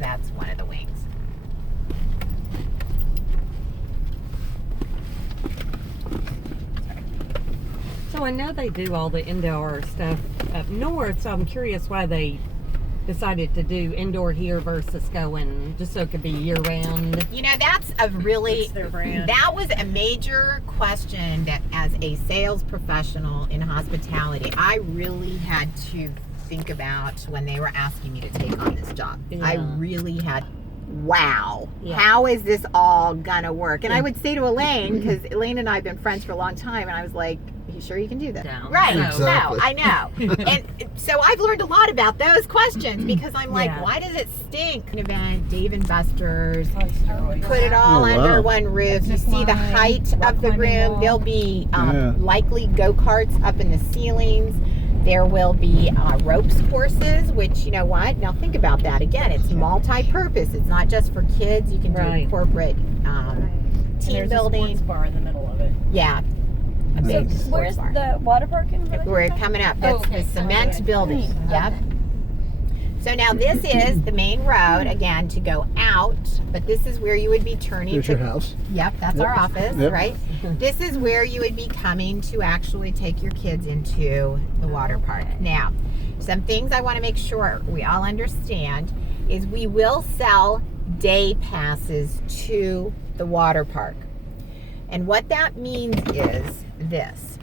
that's one of the wings. So I know they do all the indoor stuff up north, so I'm curious why they decided to do indoor here versus going just so it could be year round. You know, that's a really, It's their brand. that was a major question that as a sales professional in hospitality, I really had to think about when they were asking me to take on this job. I Yeah. really had, wow, Yeah. how is this all gonna work? And I would say to Elaine, because Elaine and I have been friends for a long time, and I was like, are you sure you can do this? Down. Right, Exactly. no, I know. And so I've learned a lot about those questions because I'm like, Yeah. why does it stink? An event, Dave and Buster's, Steroids. put it all Oh, under wow. one roof. You Zip see the line, height rock of the climbing room. wall. There'll be Yeah. likely go-karts up in the ceilings. There will be ropes courses, which, you know what? Now think about that. Again, it's multi-purpose. It's not just for kids. You can do Right. corporate And team there's a building. sports bar in the middle of it. Yeah. A big So sports Where's bar. the water park in Village? We're coming up. That's okay. the cement Okay. building. Yep. So now this is the main road, again, to go out, but this is where you would be turning Here's to. your house. Yep, that's Yep. our office, Yep. right? This is where you would be coming to actually take your kids into the water park. Now, some things I want to make sure we all understand is we will sell day passes to the water park. And what that means is this.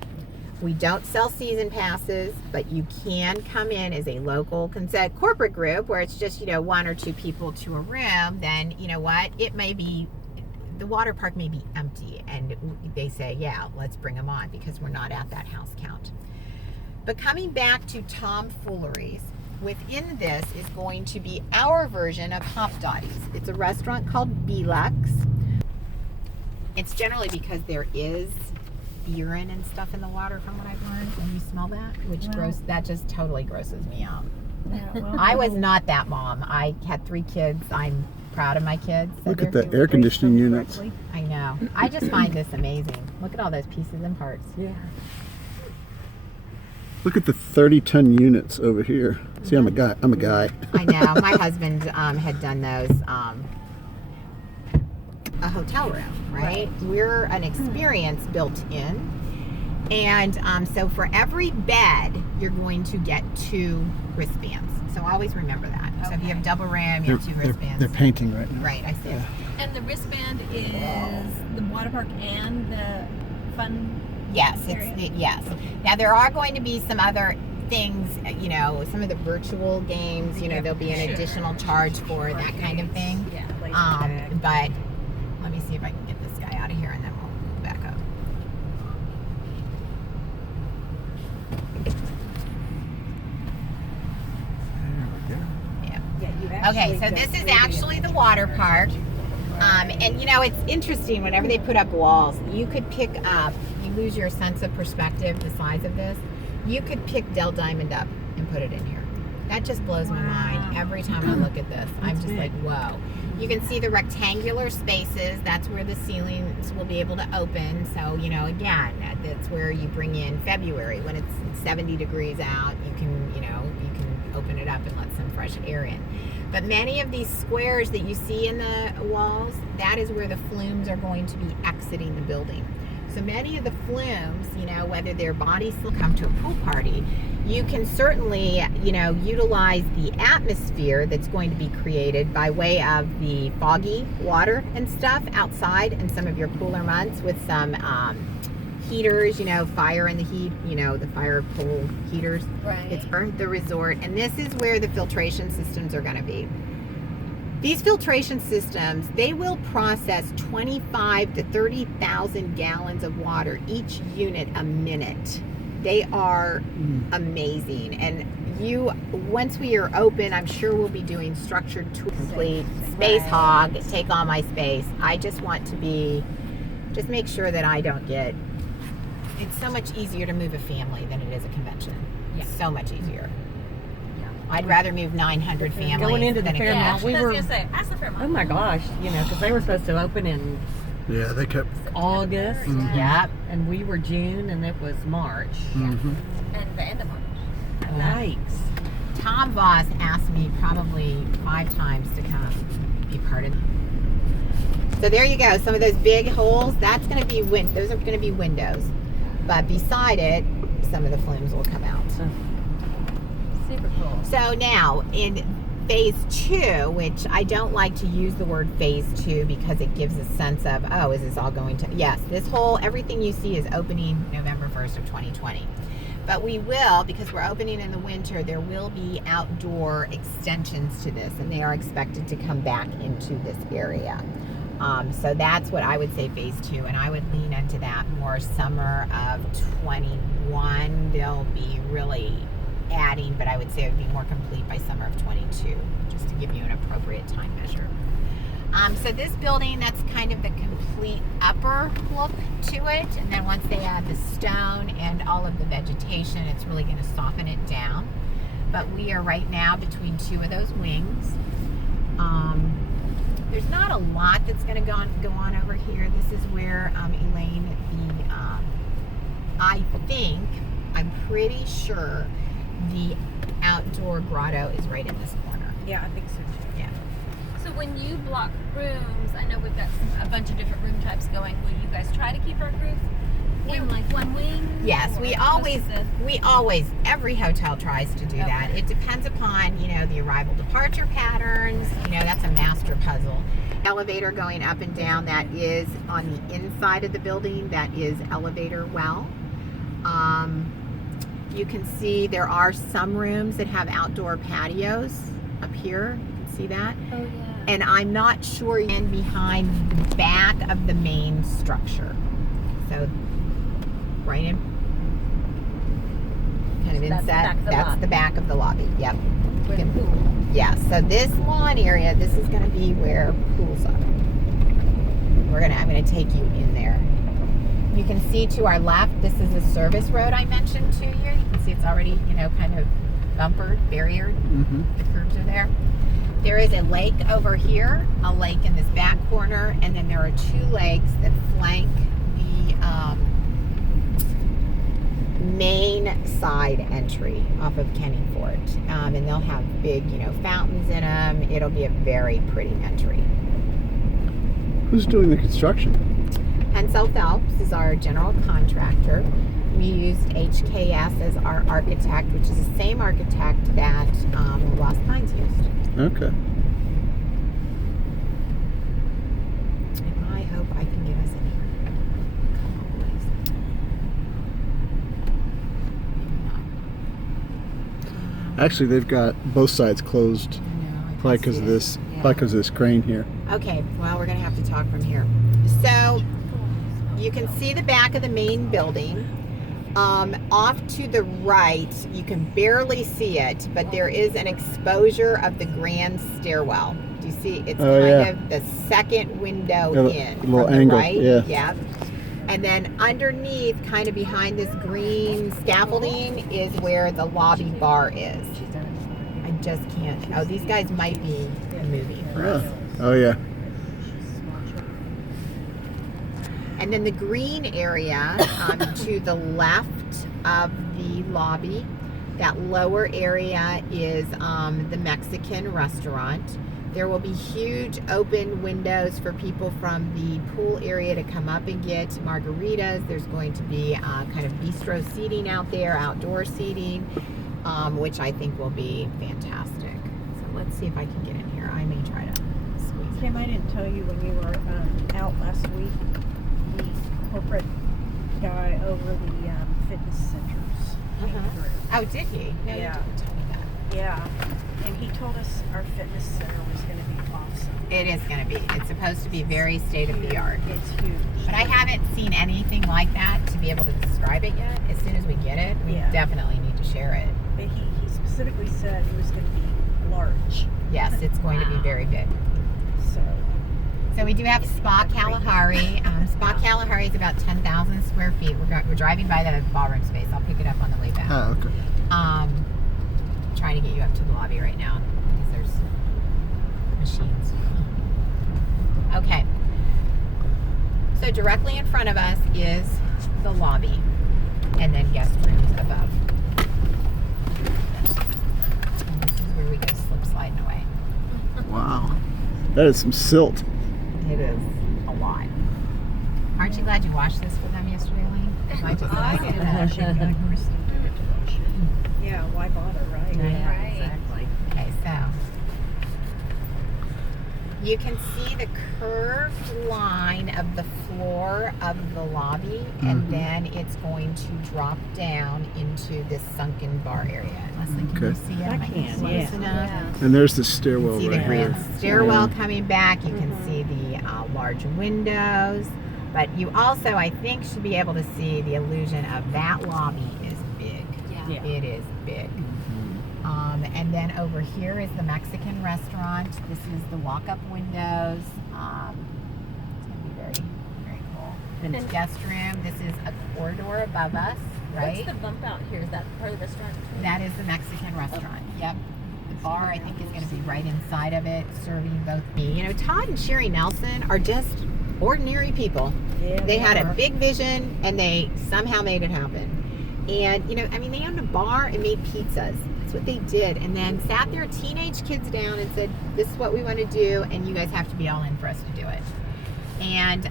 We don't sell season passes, but you can come in as a local corporate group where it's just, you know, one or two people to a room. Then, you know what? It may be, the water park may be empty and they say, yeah, let's bring them on because we're not at that house count. But coming back to tomfooleries, within this is going to be our version of Hop Dotties. It's a restaurant called Belux. It's generally because there is urine and stuff in the water from what I've learned, and you smell that, which that just totally grosses me out. Yeah, well, I was not that mom. I had 3 kids. I'm proud of my kids. So Look at they're- the air conditioning units. I know. I just find this amazing. Look at all those pieces and parts. Yeah. Look at the 30-ton units over here. See, I'm a guy. I know. My husband had done those, a hotel room, right? We're an experience built in. And so for every bed, you're going to get 2 wristbands. So always remember that. So if you have double RAM, you have 2 wristbands. They're painting right now. Right, I see. Yeah. And the wristband is the water park and the fun. Yes, area? yes. Now there are going to be some other things, you know, some of the virtual games, you know, there'll be an additional charge for that kind of thing. Yeah. But let me see if I can get this guy out of here and then we'll go back up. Yeah. Okay, so this is actually the water park. And you know, it's interesting whenever they put up walls, you could pick up, you lose your sense of perspective, the size of this. You could pick Del Diamond up and put it in here. That just blows my mind every time I look at this. I'm just like, whoa. You can see the rectangular spaces. That's where the ceilings will be able to open. So, you know, again, that's where you bring in February when it's 70 degrees out. You can, you know, you can open it up and let some fresh air in. But many of these squares that you see in the walls, that is where the flumes are going to be exiting the building. So many of the flumes, you know, whether their bodies still come to a pool party, you can certainly, you know, utilize the atmosphere that's going to be created by way of the foggy water and stuff outside in some of your cooler months with some heaters, you know, fire in the heat, you know, the fire pole heaters. Right. It's for the resort, and this is where the filtration systems are going to be. These filtration systems, they will process 25 to 30,000 gallons of water each unit a minute. They are amazing. And you, once we are open, I'm sure we'll be doing structured tour complete, space hog, take all my space. I just want to be, just make sure that I don't get, it's so much easier to move a family than it is a convention. Yeah. So much easier. I'd rather move 900 families Going into the than a Fairmont, convention. we I were, was gonna say, ask the Fairmont. oh my gosh, you know, because they were supposed to open in Yeah, they kept. August, Yep. and we were June, and it was March. Mhm. And the end of March. Yikes. Tom Voss asked me probably 5 times to come be part of it. So there you go. Some of those big holes, that's going to be those are going to be windows. But beside it, some of the flumes will come out. Super cool. So now in phase 2, which I don't like to use the word phase 2 because it gives a sense of, oh, is this all going to, yes, everything you see is opening November 1st of 2020. But we will, because we're opening in the winter, there will be outdoor extensions to this, and they are expected to come back into this area. So that's what I would say phase 2, and I would lean into that more summer of 21. They'll be really adding, but I would say it would be more complete by summer of 22, just to give you an appropriate time measure. So this building, that's kind of the complete upper look to it, and then once they add the stone and all of the vegetation, it's really going to soften it down. But we are right now between 2 of those wings. There's not a lot that's going to go on over here. This is where Elaine, I'm pretty sure the outdoor grotto is right in this corner. Yeah, I think so too. Yeah. So when you block rooms, I know we've got a bunch of different room types going. Will you guys try to keep our group in like one wing? Yes, or we most always, every hotel tries to do that. It depends upon, the arrival departure patterns. That's a master puzzle. Elevator going up and down, that is on the inside of the building, that is elevator well. You can see there are some rooms that have outdoor patios up here. You can see that. Oh yeah. And I'm not sure in behind the back of the main structure. So right in kind of inset. That's the back of the lobby. Yep. Where the pool. Yeah. So this lawn area, this is going to be where pools are. I'm going to take you in there. You can see to our left, this is the service road I mentioned to you. You can see it's already, kind of bumpered, barriered. Mm-hmm. The curbs are there. There is a lake over here, a lake in this back corner, and then there are 2 lakes that flank the main side entry off of Kenningford. And they'll have big, fountains in them. It'll be a very pretty entry. Who's doing the construction? Hensel Phelps is our general contractor. We used HKS as our architect, which is the same architect that Lost Pines used. Okay. And I hope I can get us in here. Come on, please. Actually, they've got both sides closed, probably because of this, crane here. Okay, well, we're gonna have to talk from here. So you can see the back of the main building. Off to the right, you can barely see it, but there is an exposure of the grand stairwell. Do you see? It's of the second window in. A little from the angle, right. yeah. Yep. And then underneath, kind of behind this green scaffolding, is where the lobby bar is. I just can't. Oh, these guys might be moving for us. Oh, yeah. And then the green area to the left of the lobby, that lower area is the Mexican restaurant. There will be huge open windows for people from the pool area to come up and get margaritas. There's going to be kind of bistro seating out there, outdoor seating, which I think will be fantastic. So let's see if I can get in here. I may try to squeeze Kim, I didn't tell you when you were out last week, the corporate guy over the fitness centers came through. Oh, did he? No, Yeah. you didn't tell me that. Yeah, and he told us our fitness center was going to be awesome. It is going to be. It's supposed to be very state of the art. It's huge. But I haven't seen anything like that to be able to describe it yet. As soon as we get it, we definitely need to share it. But he specifically said it was going to be large. Yes, it's going to be very big. So we do have Spa Kalahari. Spa Kalahari is about 10,000 square feet. We're driving by the ballroom space. I'll pick it up on the way back. Oh, okay. Trying to get you up to the lobby right now because there's machines. Okay. So directly in front of us is the lobby and then guest rooms above. sliding away. Wow. That is some silt. It is a lot. Aren't you glad you washed this for them yesterday, Elaine? 'Cause I just I messed did it up. washing. Kristen did it to wash it. Yeah, why bother, right? Yeah, Right. exactly. Okay, so you can see the curved line of the floor of the lobby, and then it's going to drop down into this sunken bar area. Leslie, can you Okay. see it? I Am can, close yeah. enough? And there's the You stairwell can see the right grand here. stairwell coming back. You can see the large windows. But you also, I think, should be able to see the illusion of that lobby is big. Yeah. It is big. And then over here is the Mexican restaurant. This is the walk-up windows. It's going to be very, very cool. And Guest room. This is a corridor above us, right? What's the bump out here? Is that part of the restaurant? That is the Mexican restaurant. Yep. The bar, I think, is going to be right inside of it, serving both me. You know, Todd and Sherry Nelson are just ordinary people. Yeah, They had a are. big vision, and they somehow made it happen. And, you know, I mean, they owned a bar and made pizzas. That's what they did. And then sat their teenage kids down and said, this is what we want to do, and you guys have to be all in for us to do it. And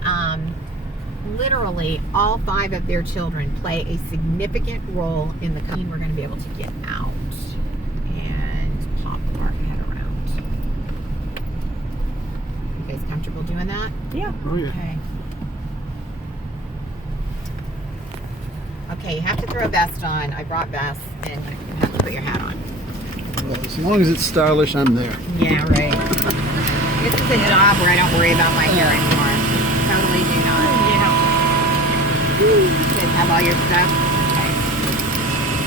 literally, all 5 of their children play a significant role in the company. We're going to be able to get out and pop our head around. You guys comfortable doing that? yeah. Oh, yeah. Okay. Okay, you have to throw a vest on. I brought vests, and you have to put your hat on. Well, as long as it's stylish, I'm there. Yeah, right. This is a job where I don't worry about my hair anymore. Totally do not. You guys have all your stuff? Okay.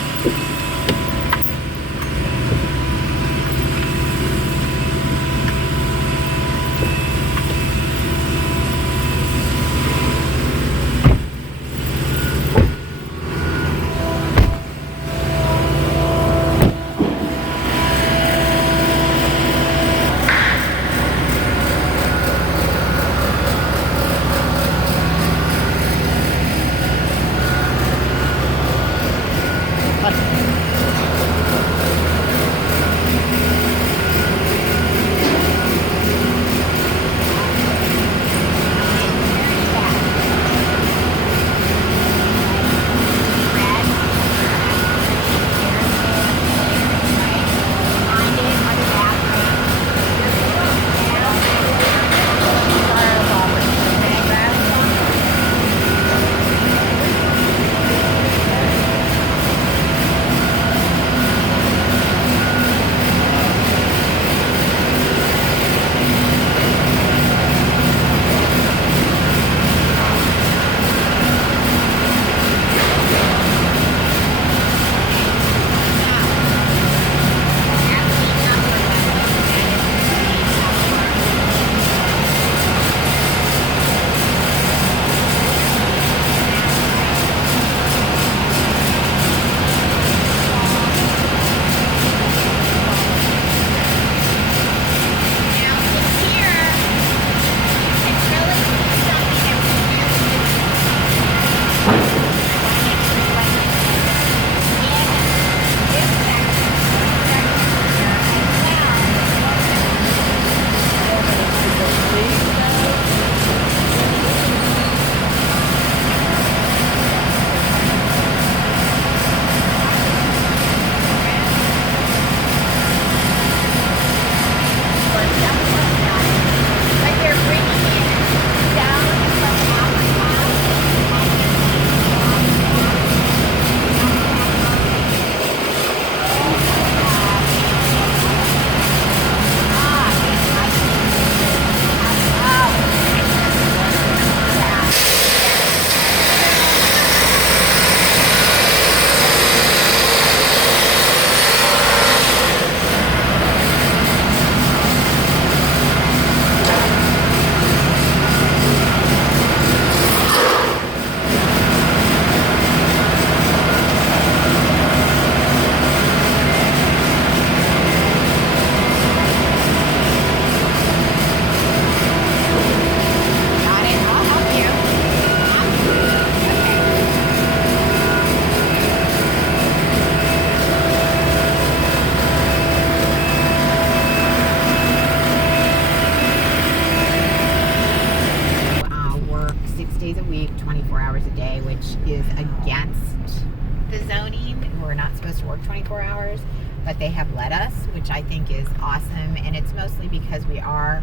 24 hours a day, which is against the zoning. We're not supposed to work 24 hours, but they have let us, which I think is awesome. And it's mostly because we are,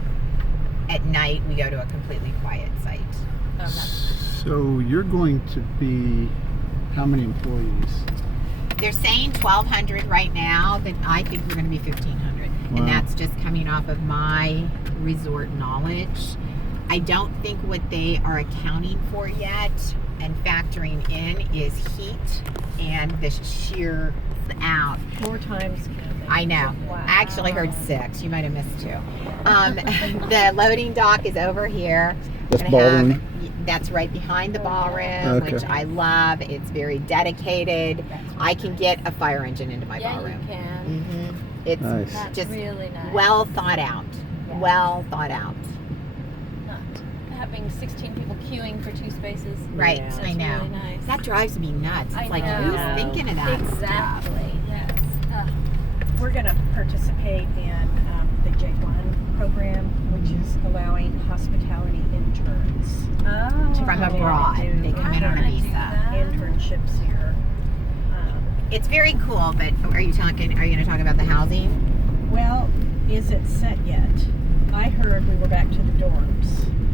at night, we go to a completely quiet site. So you're going to be how many employees? They're saying 1,200 right now, but I think we're going to be 1,500. Wow. And that's just coming off of my resort knowledge. I don't think what they are accounting for yet and factoring in is heat and the sheer out. 4 times camping. I know. Wow. I actually heard 6. You might have missed 2. The loading dock is over here. That's Gonna have- ballroom? That's right behind the ballroom, Okay. which I love. It's very dedicated. I can get a fire engine into my Yeah, ballroom. you can. hmm It's Nice. That's just really nice. well thought out. Yeah. Well thought out. Not having 16 people queuing for 2 spaces. Right, Yeah. I That's know. really nice. That drives me nuts. It's I like, know. who's thinking of that stuff? Exactly. Yes. We're going to participate in the J1 program, which is allowing hospitality interns Oh. From come in abroad. and They do come in on a visa. internships here. It's very cool, but are you going to talk about the housing? Well, is it set yet? I heard we were back to the dorms.